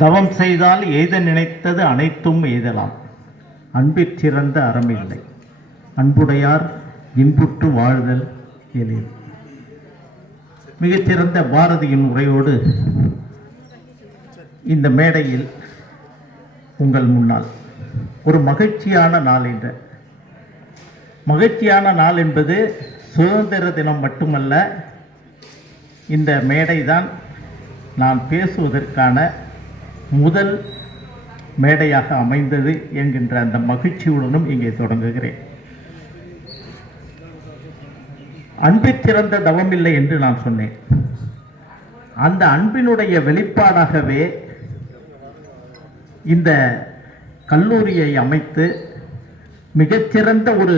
தவம் செய்தால் எய்த நினைத்தது அனைத்தும் எய்தலாம். அன்பிற் சிறந்த அறமில்லை. அன்புடையார் இன்புற்று வாழ்தல் எளிது. மிகச்சிறந்த பாரதியின் உரையோடு இந்த மேடையில் உங்கள் முன்னால் ஒரு மகிழ்ச்சியான நாள் என்ற மகிழ்ச்சியான நாள் என்பது சுதந்திர தினம் மட்டுமல்ல, இந்த மேடைதான் நான் பேசுவதற்கான முதல் மேடையாக அமைந்தது என்கின்ற அந்த மகிழ்ச்சியுடனும் இங்கே தொடங்குகிறேன். அன்பிற் சிறந்த தவமில்லை என்று நான் சொன்னேன். அந்த அன்பினுடைய வெளிப்பாடாகவே இந்த கல்லூரியை அமைத்து மிகச்சிறந்த ஒரு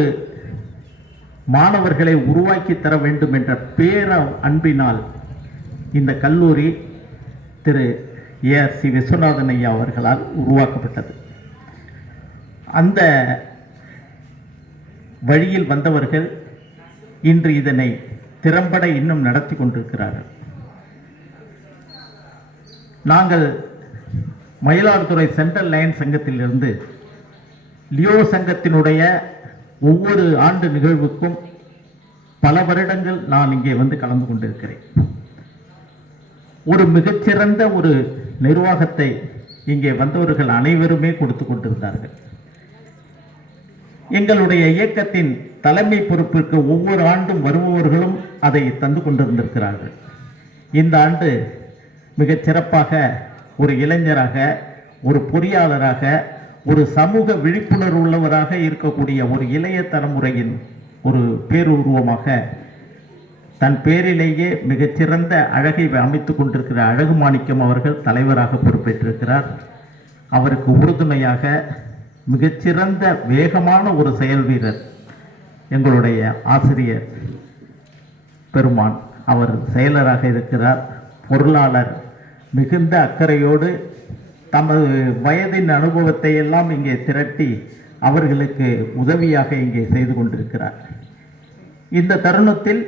மாணவர்களை உருவாக்கி தர வேண்டும் என்ற பேர அன்பினால் இந்த கல்லூரி திரு ஏ.சி. விஸ்வநாதன் ஐயா அவர்களால் உருவாக்கப்பட்டது. அந்த வழியில் வந்தவர்கள் இன்று இதனை திறம்பட இன்னும் நடத்தி கொண்டிருக்கிறார்கள். நாங்கள் மயிலாடுதுறை சென்ட்ரல் லைன் சங்கத்திலிருந்து லியோ சங்கத்தினுடைய ஒவ்வொரு ஆண்டு நிகழ்வுக்கும் பல வருடங்கள் நான் இங்கே வந்து கலந்து கொண்டிருக்கிறேன். ஒரு மிகச்சிறந்த ஒரு நிர்வாகத்தை இங்கே வந்தவர்கள் அனைவருமே கொடுத்து கொண்டிருந்தார்கள். எங்களுடைய இயக்கத்தின் தலைமை பொறுப்பிற்கு ஒவ்வொரு ஆண்டும் வருபவர்களும் அதை தந்து கொண்டிருந்திருக்கிறார்கள். இந்த ஆண்டு மிகச் சிறப்பாக ஒரு இளைஞராக, ஒரு பொறியாளராக, ஒரு சமூக விழிப்புணர்வு உள்ளவராக இருக்கக்கூடிய ஒரு இளைய தலைமுறையின் ஒரு பேருருவமாக தன் பேரிலேயே மிகச்சிறந்த அழகை அமைத்து கொண்டிருக்கிற அழகு மாணிக்கம் அவர்கள் தலைவராக பொறுப்பேற்றிருக்கிறார். அவருக்கு உறுதுணையாக மிகச்சிறந்த வேகமான ஒரு செயல் வீரர் எங்களுடைய ஆசிரியர் பெருமான் அவர் செயலராக இருக்கிறார். பொருளாளர் மிகுந்த அக்கறையோடு தமது வயதின் அனுபவத்தை எல்லாம் இங்கே திரட்டி அவர்களுக்கு உதவியாக இங்கே செய்து கொண்டிருக்கிறார். இந்த தருணத்தில்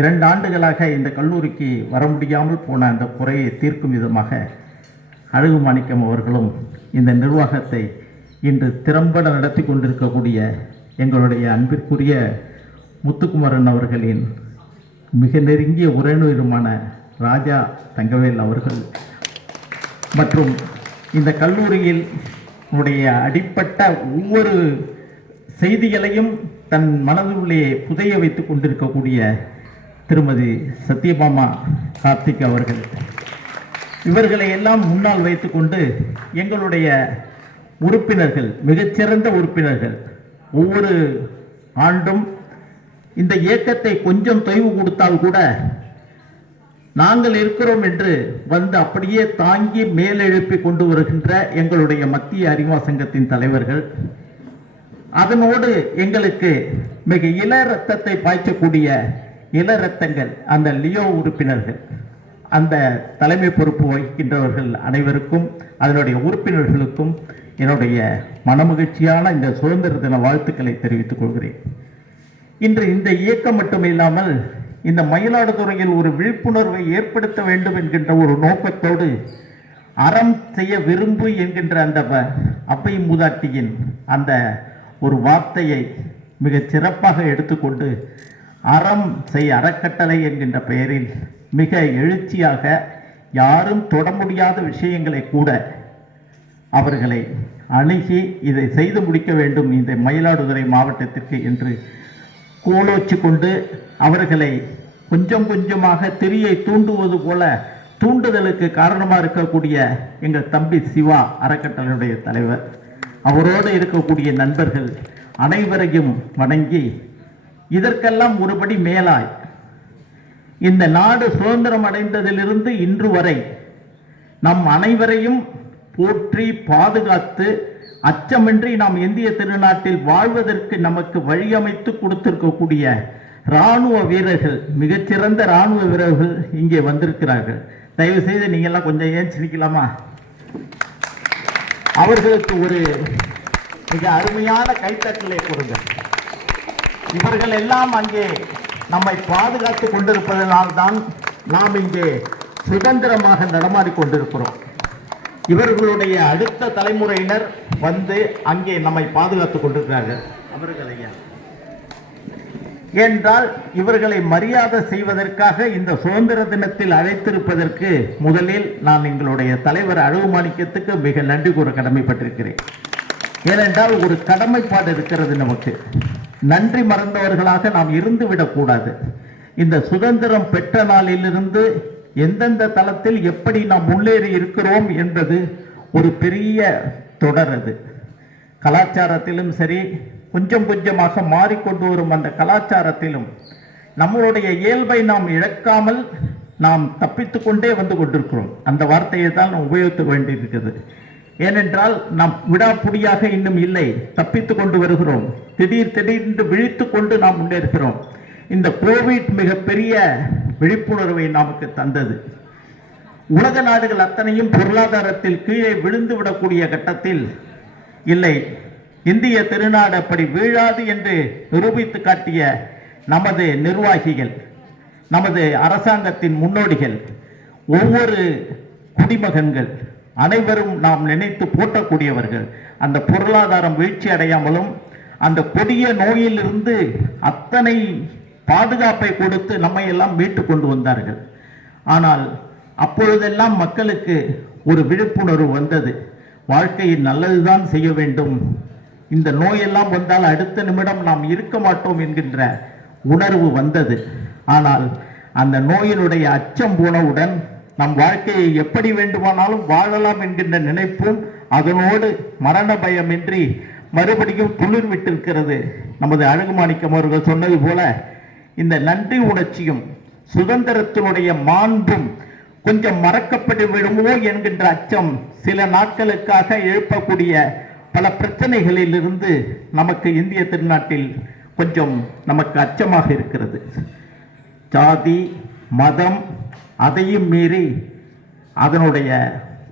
2 ஆண்டுகளாக இந்த கல்லூரிக்கு வர முடியாமல் போன அந்த குறையை தீர்க்கும் விதமாக அழகு மாணிக்கம் அவர்களும் இந்த நிர்வாகத்தை இன்று திறம்பட நடத்தி கொண்டிருக்கக்கூடிய எங்களுடைய அன்பிற்குரிய முத்துக்குமரன் அவர்களின் மிக நெருங்கிய உறவினருமான ராஜா தங்கவேல் அவர்கள் மற்றும் இந்த கல்லூரியில் உடைய அடிப்பட்ட ஒவ்வொரு செய்திகளையும் தன் மனதுள்ளே புதைய வைத்து கொண்டிருக்கக்கூடிய திருமதி சத்யபாமா கார்த்திக் அவர்கள், இவர்களை எல்லாம் முன்னால் வைத்துக்கொண்டு எங்களுடைய உறுப்பினர்கள், மிகச்சிறந்த உறுப்பினர்கள் ஒவ்வொரு ஆண்டும் இந்த இயக்கத்தை கொஞ்சம் தொய்வு கொடுத்தால் கூட நாங்கள் இருக்கிறோம் என்று வந்து அப்படியே தாங்கி மேலெழுப்பி கொண்டு வருகின்ற எங்களுடைய மத்திய அறிவா சங்கத்தின் தலைவர்கள், அதனோடு எங்களுக்கு மிக இள ரத்தத்தை பாய்ச்சக்கூடிய இள ரத்தங்கள் அந்த லியோ உறுப்பினர்கள், அந்த தலைமை பொறுப்பு வகிக்கின்றவர்கள் அனைவருக்கும் அதனுடைய உறுப்பினர்களுக்கும் என்னுடைய மனமகிழ்ச்சியான இந்த சுதந்திர தின வாழ்த்துக்களை தெரிவித்துக் கொள்கிறேன். இன்று இந்த இயக்கம் மட்டும் இல்லாமல் இந்த மயிலாடுதுறையில் ஒரு விழிப்புணர்வை ஏற்படுத்த வேண்டும் என்கின்ற ஒரு நோக்கத்தோடு அறம் செய்ய விரும்பு என்கின்ற அந்த அப்பை மூதாட்டியின் அந்த ஒரு வார்த்தையை மிக சிறப்பாக எடுத்துக்கொண்டு அறம் செய் அறக்கட்டளை என்கின்ற பெயரில் மிக எழுச்சியாக யாரும் தொட முடியாத விஷயங்களை கூட அவர்களை அணுகி இதை செய்து முடிக்க வேண்டும் இந்த மயிலாடுதுறை மாவட்டத்திற்கு என்று கோலோச்சு கொண்டு அவர்களை கொஞ்சம் கொஞ்சமாக திரியை தூண்டுவது போல தூண்டுதலுக்கு காரணமாக இருக்கக்கூடிய எங்கள் தம்பி சிவா அறக்கட்டளையுடைய தலைவர், அவரோடு இருக்கக்கூடிய நண்பர்கள் அனைவரையும் வணங்கி, இதற்கெல்லாம் ஒருபடி மேலாய் இந்த நாடு சுதந்திரம் அடைந்ததிலிருந்து இன்று வரை நம் அனைவரையும் போற்றி பாதுகாத்து அச்சமின்றி நாம் இந்திய திருநாட்டில் வாழ்வதற்கு நமக்கு வழியமைத்து கொடுத்திருக்கக்கூடிய இராணுவ வீரர்கள், மிகச்சிறந்த இராணுவ வீரர்கள் இங்கே வந்திருக்கிறார்கள். தயவு செய்து நீங்கள்லாம் கொஞ்சம் ஏன் சிரிக்கலாமா? அவர்களுக்கு ஒரு மிக அருமையான கைத்தட்டலை கொடுங்க. இவர்கள் எல்லாம் அங்கே நம்மை பாதுகாத்து கொண்டிருப்பதனால்தான் நாம் இங்கே சுதந்திரமாக நடமாடிக் கொண்டிருக்கிறோம். இவர்களுடைய அடுத்த தலைமுறையினர் வந்து அங்கே நம்மை பாதுகாத்துக் கொண்டிருக்கிறார்கள். அவர்களையா என்றால் இவர்களை மரியாதை செய்வதற்காக இந்த சுதந்திர தினத்தில் அழைத்திருப்பதற்கு முதலில் நான் எங்களுடைய தலைவர் அழகு மாணிக்கத்துக்கு மிக நன்றி கூற கடமைப்பட்டிருக்கிறேன். ஏனென்றால் ஒரு கடமைப்பாடு இருக்கிறது நமக்கு. நன்றி மறந்தவர்களாக நாம் இருந்து விடக்கூடாது. இந்த சுதந்திரம் பெற்ற நாளிலிருந்து எந்தெந்த தளத்தில் எப்படி நாம் முன்னேறி இருக்கிறோம் என்பது ஒரு பெரிய தொடர். அது கலாச்சாரத்திலும் சரி, கொஞ்சம் கொஞ்சமாக மாறிக்கொண்டு வரும் அந்த கலாச்சாரத்திலும் நம்மளுடைய இயல்பை நாம் இழக்காமல் நாம் தப்பித்து கொண்டே வந்து கொண்டிருக்கிறோம். அந்த வார்த்தையை தான் நாம் உபயோகிக்க வேண்டியிருக்கிறது. ஏனென்றால் நாம் விடாப்புடியாக இன்னும் இல்லை, தப்பித்து கொண்டு வருகிறோம். திடீரென்று விழித்து கொண்டு நாம் முன்னேறுகிறோம். இந்த கோவிட் மிகப்பெரிய விழிப்புணர்வை நமக்கு தந்தது. உலக நாடுகள் அத்தனையும் பொருளாதாரத்தில் கீழே விழுந்து விடக்கூடிய கட்டத்தில் இல்லை, இந்திய திருநாடு அப்படி வீழாது என்று நிரூபித்து காட்டிய நமது நிர்வாகிகள், நமது அரசாங்கத்தின் முன்னோடிகள், ஒவ்வொரு குடிமகன்கள் அனைவரும் நாம் நினைத்து போற்றக்கூடியவர்கள். அந்த பொருளாதாரம் வீழ்ச்சி அடையாமலும் அந்த கொடிய நோயிலிருந்து அத்தனை பாதுகாப்பை கொடுத்து நம்மை எல்லாம் மீட்டு கொண்டு வந்தார்கள். ஆனால் அப்பொழுதெல்லாம் மக்களுக்கு ஒரு விழிப்புணர்வு வந்தது. வாழ்க்கையில் நல்லதுதான் செய்ய வேண்டும், இந்த நோயெல்லாம் வந்தால் அடுத்த நிமிடம் நாம் இருக்க மாட்டோம் என்கின்ற உணர்வு வந்தது. ஆனால் அந்த நோயினுடைய அச்சம் போனவுடன் நம் வாழ்க்கையை எப்படி வேண்டுமானாலும் வாழலாம் என்கின்ற நினைப்பும் அதனோடு மரண பயமின்றி மறுபடியும் துளிர் விட்டிருக்கிறது. நமது அழகு மாணிக்கம் அவர்கள் சொன்னது போல இந்த நன்றி உணர்ச்சியும் சுதந்திரத்தினுடைய மாண்பும் கொஞ்சம் மறக்கப்பட்டு விடுமோ என்கின்ற அச்சம் சில நாட்களுக்காக எழுப்பக்கூடிய பல பிரச்சனைகளில் இருந்து நமக்கு இந்திய திருநாட்டில் கொஞ்சம் நமக்கு அச்சமாக இருக்கிறது. ஜாதி மதம் அதையும் மீறி அதனுடைய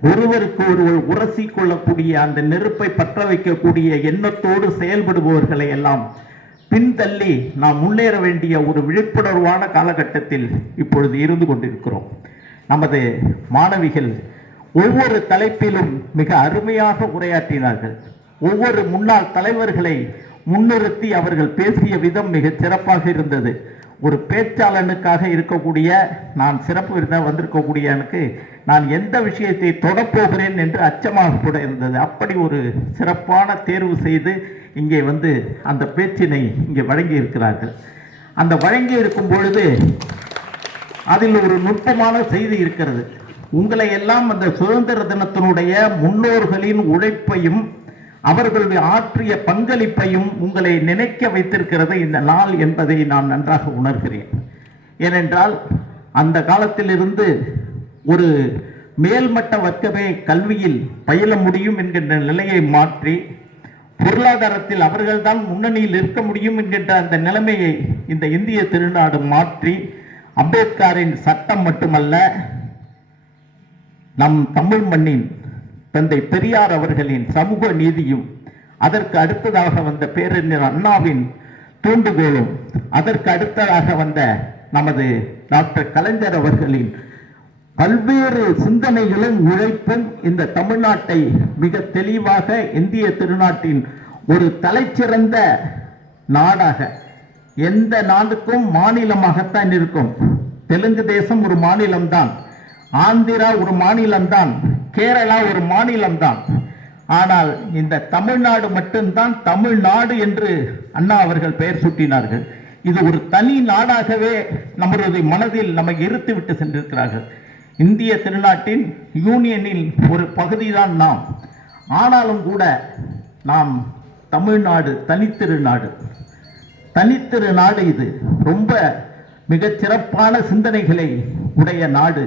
ஒருவருக்கு ஒருவர் உரசி கொள்ளக்கூடிய அந்த நெருப்பை பற்ற வைக்கக்கூடிய எண்ணத்தோடு செயல்படுபவர்களை எல்லாம் பின்தள்ளி நாம் முன்னேற வேண்டிய ஒரு விழிப்புணர்வான காலகட்டத்தில் இப்பொழுது இருந்து கொண்டிருக்கிறோம். நமது மாணவிகள் ஒவ்வொரு தலைப்பிலும் மிக அருமையாக உரையாற்றினார்கள். ஒவ்வொரு முன்னாள் தலைவர்களை முன்னிறுத்தி அவர்கள் பேசிய விதம் மிக சிறப்பாக இருந்தது. ஒரு பேச்சாளனுக்காக இருக்கக்கூடிய நான் சிறப்பு விருதாக வந்திருக்கக்கூடிய எனக்கு நான் எந்த விஷயத்தை தொடப்போகிறேன் என்று அச்சமாக கூட இருந்தது. அப்படி ஒரு சிறப்பான தேர்வு செய்து இங்கே வந்து அந்த பேச்சினை இங்கே வழங்கி இருக்கிறார்கள். அந்த வழங்கி இருக்கும் பொழுது அதில் ஒரு நுட்பமான செய்தி இருக்கிறது. உங்களை எல்லாம் அந்த சுதந்திர தினத்தினுடைய முன்னோர்களின் உழைப்பையும் அவர்களுடைய ஆற்றிய பங்களிப்பையும் உங்களை நினைக்க வைத்திருக்கிறது இந்த நாள் என்பதை நான் நன்றாக உணர்கிறேன். ஏனென்றால் அந்த காலத்திலிருந்து ஒரு மேல்மட்ட வர்க்கமே கல்வியில் பயில முடியும் என்கின்ற நிலையை மாற்றி பொருளாதாரத்தில் அவர்கள்தான் முன்னணியில் இருக்க முடியும் என்கின்ற அந்த நிலைமையை இந்த இந்திய திருநாடு மாற்றி அம்பேத்கரின் சட்டம் மட்டுமல்ல, நம் தமிழ் மண்ணின் தந்தை பெரியார் அவர்களின் சமூக நீதியும், அதற்கு அடுத்ததாக வந்த பேரறிஞர் அண்ணாவின் தூண்டுகோலும், அதற்கு அடுத்ததாக வந்த நமது டாக்டர் கலைஞர் அவர்களின் பல்வேறு சிந்தனைகளும் உழைப்பும் இந்த தமிழ்நாட்டை மிக தெளிவாக இந்திய திருநாட்டின் ஒரு தலைச்சிறந்த நாடாக, எந்த நாடுக்கும் மாநிலமாகத்தான் இருக்கும். தெலுங்கு தேசம் ஒரு மாநிலம்தான், ஆந்திரா ஒரு மாநிலம்தான், கேரளா ஒரு மாநிலம்தான். ஆனால் இந்த தமிழ்நாடு மட்டும்தான் தமிழ்நாடு என்று அண்ணா அவர்கள் பெயர் சூட்டினார்கள். இது ஒரு தனி நாடாகவே நம்மளுடைய மனதில் நம்மை இருத்து விட்டு சென்றிருக்கிறார்கள். இந்திய திருநாட்டின் யூனியனில் ஒரு பகுதிதான் நாம். ஆனாலும் கூட நாம் தமிழ்நாடு தனித்திருநாடு, தனித்திருநாடு. இது ரொம்ப மிகச் சிறப்பான சிந்தனைகளை உடைய நாடு.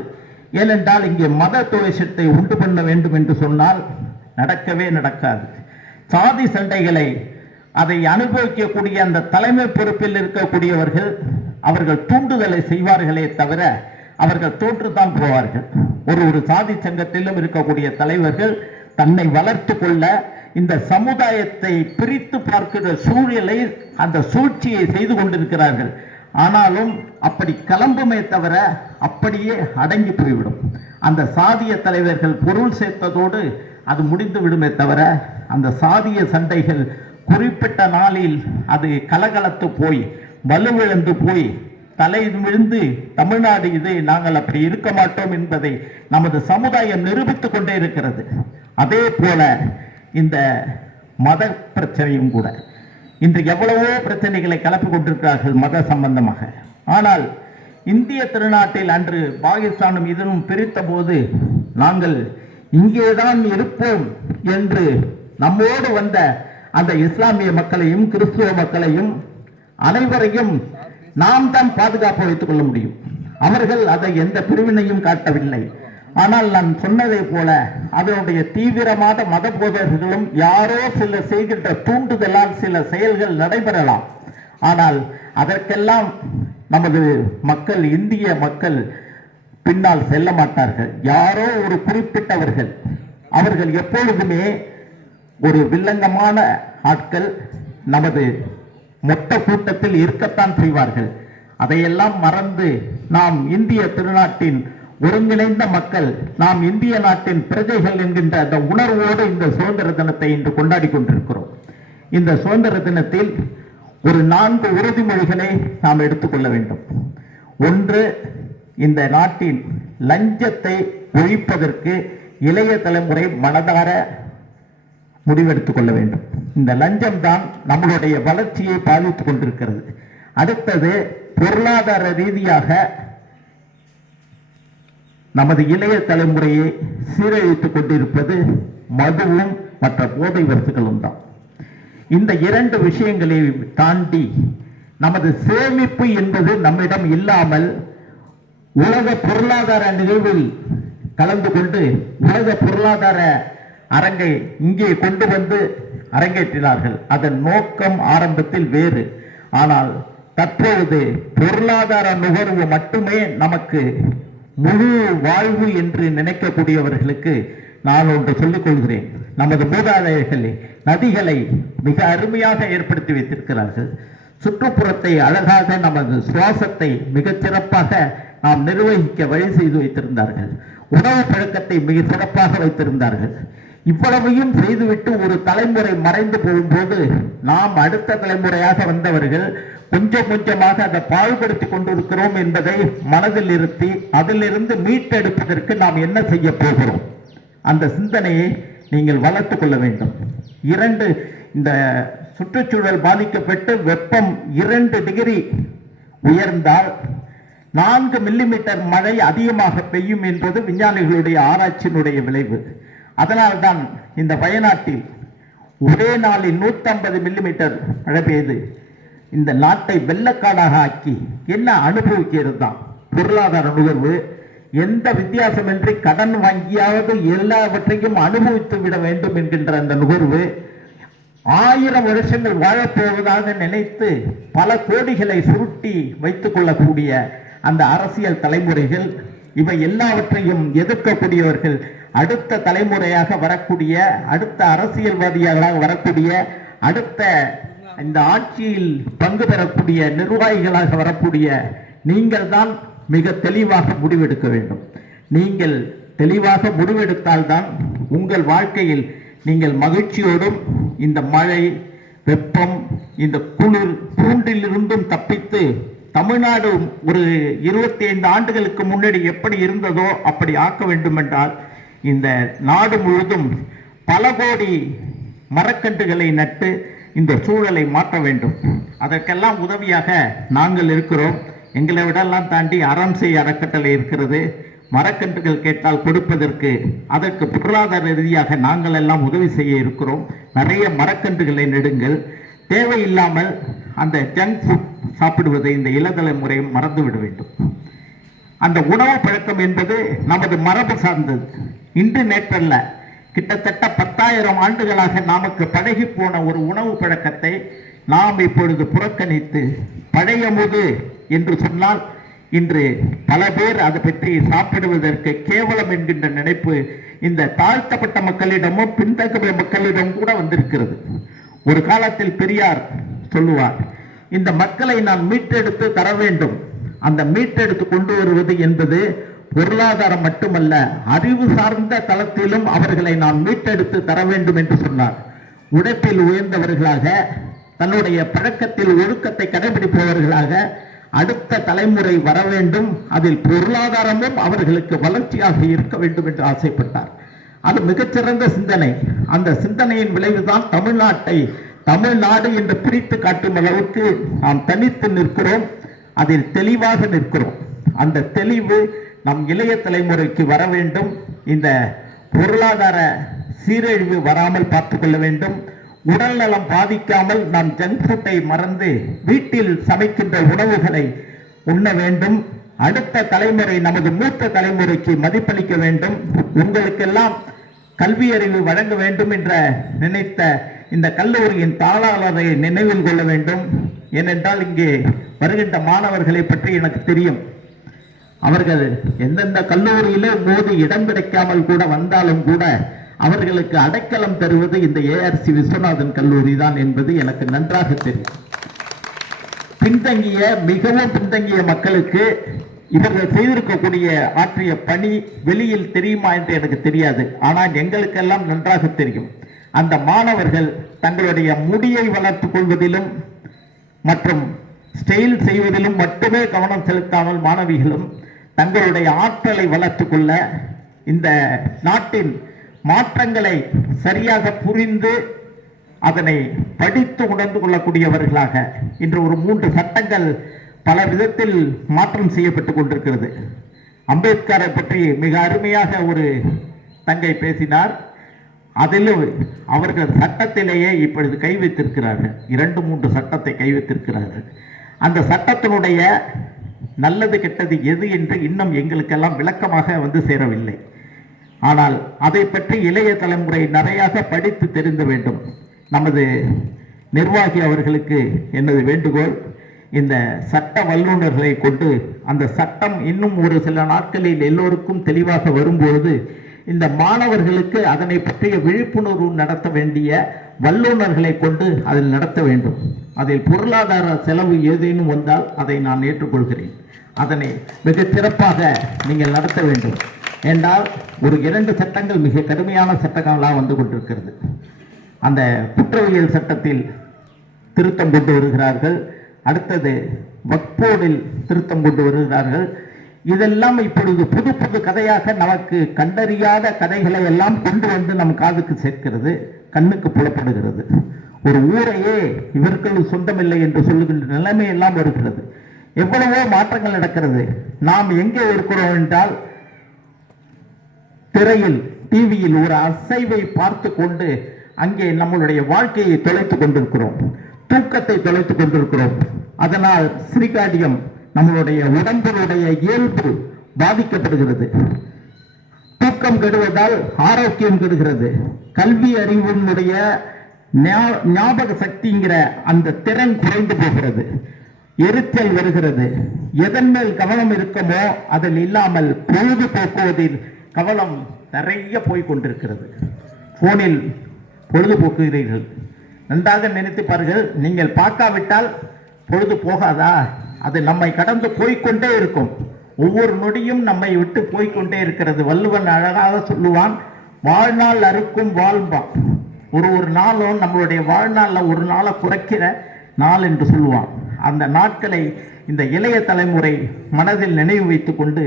ஏனென்றால் இங்கே மத துவேஷத்தை உண்டு பண்ண வேண்டும் என்று சொன்னால் நடக்கவே நடக்காது. சாதி சண்டைகளை அதை அனுபவிக்கக்கூடிய அந்த தலைமை பொறுப்பில் இருக்கக்கூடியவர்கள் அவர்கள் தூண்டுதலை செய்வார்களே தவிர அவர்கள் தோற்றுத்தான் போவார்கள். ஒரு சாதி சங்கத்திலும் இருக்கக்கூடிய தலைவர்கள் தன்னை வளர்த்து கொள்ள இந்த சமுதாயத்தை பிரித்து பார்க்கிற சூழலை, அந்த சூழ்ச்சியை செய்து கொண்டிருக்கிறார்கள். ஆனாலும் அப்படி கிளம்புமே தவிர அப்படியே அடங்கி போய்விடும். அந்த சாதிய தலைவர்கள் பொருள் சேர்த்ததோடு அது முடிந்து விடுமே தவிர அந்த சாதிய சண்டைகள் குறிப்பிட்ட நாளில் அது கலகலத்து போய் வலுவிழந்து போய் தலை விழுந்து தமிழ்நாடு இது நாங்கள் அப்படி இருக்க மாட்டோம் என்பதை நமது சமுதாயம் நிரூபித்துக் கொண்டே இருக்கிறது. அதே போல இந்த மத பிரச்சனையும் கூட இன்று எவ்வளவோ பிரச்சனைகளை கலப்பி கொண்டிருக்கிறார்கள் மத சம்பந்தமாக. ஆனால் இந்திய திருநாட்டில் அன்று பாகிஸ்தானும் இதனும் பிரித்த போது நாங்கள் இங்கேதான் இருப்போம் என்று நம்மோடு வந்த அந்த இஸ்லாமிய மக்களையும் கிறிஸ்துவ மக்களையும் அனைவரையும் நாம் தான் பாதுகாப்பு வைத்துக் கொள்ள முடியும். அவர்கள் அதை எந்த பிரிவினையும் காட்டவில்லை. ஆனால் நான் சொன்னதை போல அதனுடைய தீவிரமான மத போதகர்களும் யாரோ சில செய்கின்ற தூண்டுதலால் சில செயல்கள் நடைபெறலாம். ஆனால் அதற்கெல்லாம் நமது மக்கள், இந்திய மக்கள் பின்னால் செல்ல மாட்டார்கள். யாரோ ஒரு குறிப்பிட்டவர்கள், அவர்கள் எப்பொழுதுமே ஒரு வில்லங்கமான ஆட்கள் நமது மொத்த கூட்டத்தில் இருக்கத்தான் செய்வார்கள். அதையெல்லாம் மறந்து நாம் இந்திய திருநாட்டின் ஒருங்கிணைந்த மக்கள், நாம் இந்திய நாட்டின் பிரஜைகள் என்கின்ற அந்த உணர்வோடு இந்த சுதந்திர தினத்தை இன்று கொண்டாடி கொண்டிருக்கிறோம். இந்த சுதந்திர தினத்தில் ஒரு 4 உறுதிமொழிகளை நாம் எடுத்துக்கொள்ள வேண்டும். ஒன்று, இந்த நாட்டின் லஞ்சத்தை ஒழிப்பதற்கு இளைய தலைமுறை மனதார முடிவெடுத்துக் கொள்ள வேண்டும். இந்த லஞ்சம் தான் நம்மளுடைய வளர்ச்சியை பாதித்துக் கொண்டிருக்கிறது. அடுத்தது, பொருளாதார ரீதியாக நமது இளைய தலைமுறையை சீரழித்துக் கொண்டிருப்பது மதுவும் மற்ற போதை வஸ்துகளும் தான். இந்த 2 விஷயங்களை தாண்டி நமது சேமிப்பு என்பது நம்மிடம் இல்லாமல் உலக பொருளாதார நிகழ்வில் கலந்து கொண்டு உலக பொருளாதார அரங்கை இங்கே கொண்டு வந்து அரங்கேற்றினார்கள். அதன் நோக்கம் ஆரம்பத்தில் வேறு. ஆனால் தற்பொழுது பொருளாதார நுகர்வு மட்டுமே நமக்கு முழு வாழ்வு என்று நினைக்கக்கூடியவர்களுக்கு நான் ஒன்று சொல்லிக் கொள்கிறேன். நமது மூதாதையர்கள் நதிகளை மிக அருமையாக ஏற்படுத்தி வைத்திருக்கிறார்கள். சுற்றுப்புறத்தை அழகாக, நமது சுவாசத்தை மிகச் சிறப்பாக நாம் நிர்வகிக்க வழி செய்து வைத்திருந்தார்கள். உணவு பழக்கத்தை மிக சிறப்பாக வைத்திருந்தார்கள். இவ்வளவையும் செய்துவிட்டு ஒரு தலைமுறை மறைந்து போகும்போது நாம் அடுத்த தலைமுறையாக வந்தவர்கள் கொஞ்சம் கொஞ்சமாக அதை பாழ்படுத்தி கொண்டிருக்கிறோம் என்பதை மனதில் இருத்தி அதிலிருந்து மீட்டெடுப்பதற்கு நாம் என்ன செய்ய போகிறோம், அந்த சிந்தனையை நீங்கள் வளர்த்து கொள்ள வேண்டும். 2, இந்த சுற்றுச்சூழல் பாதிக்கப்பட்டு வெப்பம் 2 டிகிரி உயர்ந்தால் 4 மில்லிமீட்டர் மழை அதிகமாக பெய்யும் என்பது விஞ்ஞானிகளுடைய ஆராய்ச்சியினுடைய விளைவு. அதனால்தான் இந்த வயநாட்டில் ஒரே நாளில் 150 மில்லிமீட்டர் மழை பெய்து இந்த நாட்டை வெள்ளக்காடாக ஆக்கி என்ன அனுபவிக்கிறது தான் பொருளாதார நுகர்வு. எந்த வித்தியாசமின்றி கடன் வாங்கியாவது எல்லாவற்றையும் அனுபவித்து விட வேண்டும் என்கின்ற அந்த நுகர்வு 1000 வருஷங்கள் வாழப்போவதாக நினைத்து பல கோடிகளை சுருட்டி வைத்துக் கொள்ளக்கூடிய அந்த அரசியல் தலைமுறைகள், இவை எல்லாவற்றையும் எதிர்க்கக்கூடியவர்கள் அடுத்த தலைமுறையாக வரக்கூடிய, அடுத்த அரசியல்வாதியாக வரக்கூடிய, அடுத்த இந்த ஆட்சியில் பங்கு பெறக்கூடிய நிர்வாகிகளாக வரக்கூடிய நீங்கள் தான் மிக தெளிவாக முடிவெடுக்க வேண்டும். நீங்கள் தெளிவாக முடிவெடுத்தால்தான் உங்கள் வாழ்க்கையில் நீங்கள் மகிழ்ச்சியோடும் இந்த மழை, வெப்பம், இந்த குளிர், பூண்டிலிருந்தும் தப்பித்து தமிழ்நாடு ஒரு 25 ஆண்டுகளுக்கு முன்னாடி எப்படி இருந்ததோ அப்படி ஆக்க வேண்டும் என்றால் இந்த நாடு முழுவதும் பல கோடி மரக்கன்றுகளை நட்டு இந்த சூழலை மாற்ற வேண்டும். அதற்கெல்லாம் உதவியாக நாங்கள் இருக்கிறோம். எங்களை விடலாம் தாண்டி அறம்சை அறக்கட்டளை இருக்கிறது. மரக்கன்றுகள் கேட்டால் கொடுப்பதற்கு, அதற்கு பொருளாதார ரீதியாக நாங்கள் எல்லாம் உதவி செய்ய இருக்கிறோம். நிறைய மரக்கன்றுகளை நெடுங்கள். தேவையில்லாமல் அந்த ஜங்க் ஃபுட் சாப்பிடுவதை இந்த இளதலைமுறை மறந்துவிட வேண்டும். அந்த உணவு பழக்கம் என்பது நமது மரபு சார்ந்தது. இன்று நேற்றல்ல, கிட்டத்தட்ட 10,000 ஆண்டுகளாக நமக்கு பழகி போன ஒரு உணவு பழக்கத்தை நாம் இப்பொழுது புறக்கணித்து பழையமுது என்று சொன்னால் இன்று பல பேர் அதை பற்றி சாப்பிடுவதற்கு கேவலம் என்கின்ற நினைப்பு இந்த தாழ்த்தப்பட்ட மக்களிடமும் பின்தங்கிய மக்களிடம் கூட வந்திருக்கிறது. ஒரு காலத்தில் பெரியார் சொல்லுவார், இந்த மக்களை நான் மீட்டெடுத்து தர வேண்டும். அந்த மீட்டெடுத்து கொண்டு வருவது என்பது பொருளாதாரம் மட்டுமல்ல, அறிவு சார்ந்த தளத்திலும் அவர்களை நாம் மீட்டெடுத்து தர வேண்டும் என்று சொன்னார். உழைப்பில் உயர்ந்தவர்களாக, தன்னுடைய பழக்கத்தில் ஒழுக்கத்தை கடைபிடிப்பவர்களாக அடுத்த தலைமுறை வர வேண்டும். அதில் பொருளாதாரமும் அவர்களுக்கு வளர்ச்சியாக இருக்க வேண்டும் என்று ஆசைப்பட்டார். அது மிகச்சிறந்த சிந்தனை. அந்த சிந்தனையின் விளைவுதான் தமிழ்நாடு என்று பிரித்து காட்டும் அளவுக்கு நாம் தனித்து நிற்கிறோம். அதில் தெளிவாக நிற்கிறோம். அந்த தெளிவு நம் இளைய தலைமுறைக்கு வர வேண்டும். இந்த பொருளாதார சீரழிவு வராமல் பார்த்துக் கொள்ள வேண்டும். உடல் நலம் பாதிக்காமல் நாம் ஜங்க் ஃபுட்டை மறந்து வீட்டில் சமைக்கின்ற உணவுகளை உண்ண வேண்டும். அடுத்த தலைமுறை, நமது மூத்த தலைமுறைக்கு மதிப்பளிக்க வேண்டும். உங்களுக்கெல்லாம் கல்வி அறிவு வழங்க வேண்டும் என்ற நினைத்த இந்த கல்லூரியின் தாளாளரை நினைவில் கொள்ள வேண்டும். ஏனென்றால் இங்கே வருகின்ற மாணவர்களை பற்றி எனக்கு தெரியும். அவர்கள் எந்தெந்த கல்லூரியிலே மோதி இடம் கிடைக்காமல் கூட வந்தாலும் கூட அவர்களுக்கு அடைக்கலம் தருவது இந்த ஏஆர்சி விஸ்வநாதன் கல்லூரி தான் என்பது எனக்கு நன்றாக தெரியும். மிகவும் பின்தங்கிய மக்களுக்கு இவர்கள் செய்திருக்கக்கூடிய ஆற்றிய பணி வெளியில் தெரியுமா என்று எனக்கு தெரியாது. ஆனால் எங்களுக்கெல்லாம் நன்றாக தெரியும். அந்த மாணவர்கள் தங்களுடைய முடியை வளர்த்துக் கொள்வதிலும் மற்றும் ஸ்டைல் செய்வதிலும் மட்டுமே கவனம் செலுத்தாமல் மாணவிகளும் தங்களுடைய ஆற்றலை வளர்த்துக் கொள்ள, இந்த நாட்டின் மாற்றங்களை சரியாக புரிந்து அதனை படித்து உணர்ந்து கொள்ளக்கூடியவர்களாக இன்று ஒரு 3 சட்டங்கள் பல விதத்தில் மாற்றம் செய்யப்பட்டுக் கொண்டிருக்கிறது. அம்பேத்கரை பற்றி மிக அருமையாக ஒரு தங்கை பேசினார். அதிலும் அவர்கள் சட்டத்திலேயே இப்பொழுது கை வைத்திருக்கிறார்கள். 2-3 சட்டத்தை கை வைத்திருக்கிறார்கள். அந்த சட்டத்தினுடைய நல்லது கெட்டது எது என்று இன்னும் எங்களுக்கெல்லாம் விளக்கமாக வந்து சேரவில்லை. ஆனால் அதை பற்றி இளைய தலைமுறை நிறையாக படித்து தெரிந்த வேண்டும். நமது நிர்வாகி அவர்களுக்கு எனது வேண்டுகோள், இந்த சட்ட வல்லுநர்களை கொண்டு அந்த சட்டம் இன்னும் ஒரு சில நாட்களில் எல்லோருக்கும் தெளிவாக வரும்போது இந்த மாணவர்களுக்கு அதனை பற்றிய விழிப்புணர்வு நடத்த வேண்டிய வல்லுநர்களை கொண்டு அதில் நடத்த வேண்டும். அதில் பொருளாதார செலவு ஏதேனும் வந்தால் அதை நான் ஏற்றுக்கொள்கிறேன். அதனை மிக சிறப்பாக நீங்கள் நடத்த வேண்டும். என்றால் ஒரு 2 சட்டங்கள் மிக கடுமையான சட்டங்களாக வந்து கொண்டிருக்கிறது. அந்த குற்றவியல் சட்டத்தில் திருத்தம் கொண்டு வருகிறார்கள். அடுத்தது வக்போர்டில் திருத்தம் கொண்டு வருகிறார்கள். இதெல்லாம் இப்பொழுது புது புது கதையாக நமக்கு கண்டறியாத கதைகளை எல்லாம் கொண்டு வந்து நம் காதுக்கு சேர்க்கிறது, கண்ணுக்கு புலப்படுகிறது. ஒரு ஊரையே இவர்கள் சொந்தமில்லை என்று சொல்லுகின்ற நிலைமை எல்லாம் வருகிறது. எவ்வளவோ மாற்றங்கள் நடக்கிறது. நாம் எங்கே இருக்கிறோம் என்றால் திரையில், டிவியில் ஒரு அசைவை பார்த்து கொண்டு அங்கே நம்மளுடைய வாழ்க்கையை தொலைத்துக் கொண்டிருக்கிறோம், தூக்கத்தை தொலைத்துக் கொண்டிருக்கிறோம். அதனால் ஸ்ரீகாடியம் நம்மளுடைய உடம்புடைய இயல்பு பாதிக்கப்படுகிறது. தூக்கம் கெடுவதால் ஆரோக்கியம் கெடுகிறது. கல்வி அறிவினுடைய ஞாபக சக்திங்கிற அந்த திறன் குறைந்து போகிறது. எரிச்சல் வருகிறது. எதன் மேல் கவனம் இருக்குமோ அதில் இல்லாமல் பொழுதுபோக்குவதில் கவனம் நிறைய போய்கொண்டிருக்கிறது. போனில் பொழுதுபோக்குகிறீர்கள். நன்றாக நினைத்து பாருங்கள். நீங்கள் பார்க்காவிட்டால் பொழுது போகாதா? அது நம்மை கடந்து போய்கொண்டே இருக்கும். ஒவ்வொரு நொடியும் நம்மை விட்டு போய்கொண்டே இருக்கிறது. வள்ளுவன் அழகாக சொல்லுவான், வாழ்நாள் அறுக்கும் வாழ்பான். ஒரு நாளும் நம்மளுடைய வாழ்நாளில் ஒரு நாளை குறைக்கிற நாள் என்று சொல்லுவான். அந்த நாட்களை இந்த இளைய தலைமுறை மனதில் நினைவு வைத்துக் கொண்டு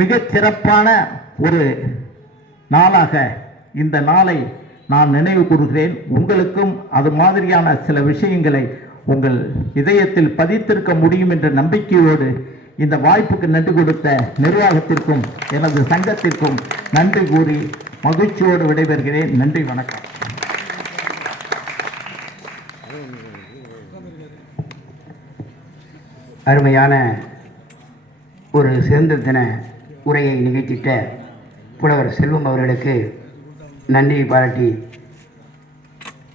மிகச் சிறப்பான ஒரு நாளாக இந்த நாளை நான் நினைவு கூறுகிறேன். உங்களுக்கும் அது மாதிரியான சில விஷயங்களை உங்கள் இதயத்தில் பதித்திருக்க முடியும் என்ற நம்பிக்கையோடு இந்த வாய்ப்புக்கு நன்றி கொடுத்த நிர்வாகத்திற்கும் எனது சங்கத்திற்கும் நன்றி கூறி மகிழ்ச்சியோடு விடைபெறுகிறேன். நன்றி, வணக்கம். அருமையான ஒரு சுதந்திர தின உரையை நிகழ்த்திட்ட புலவர் செல்வம் அவர்களுக்கு நன்றி பாராட்டி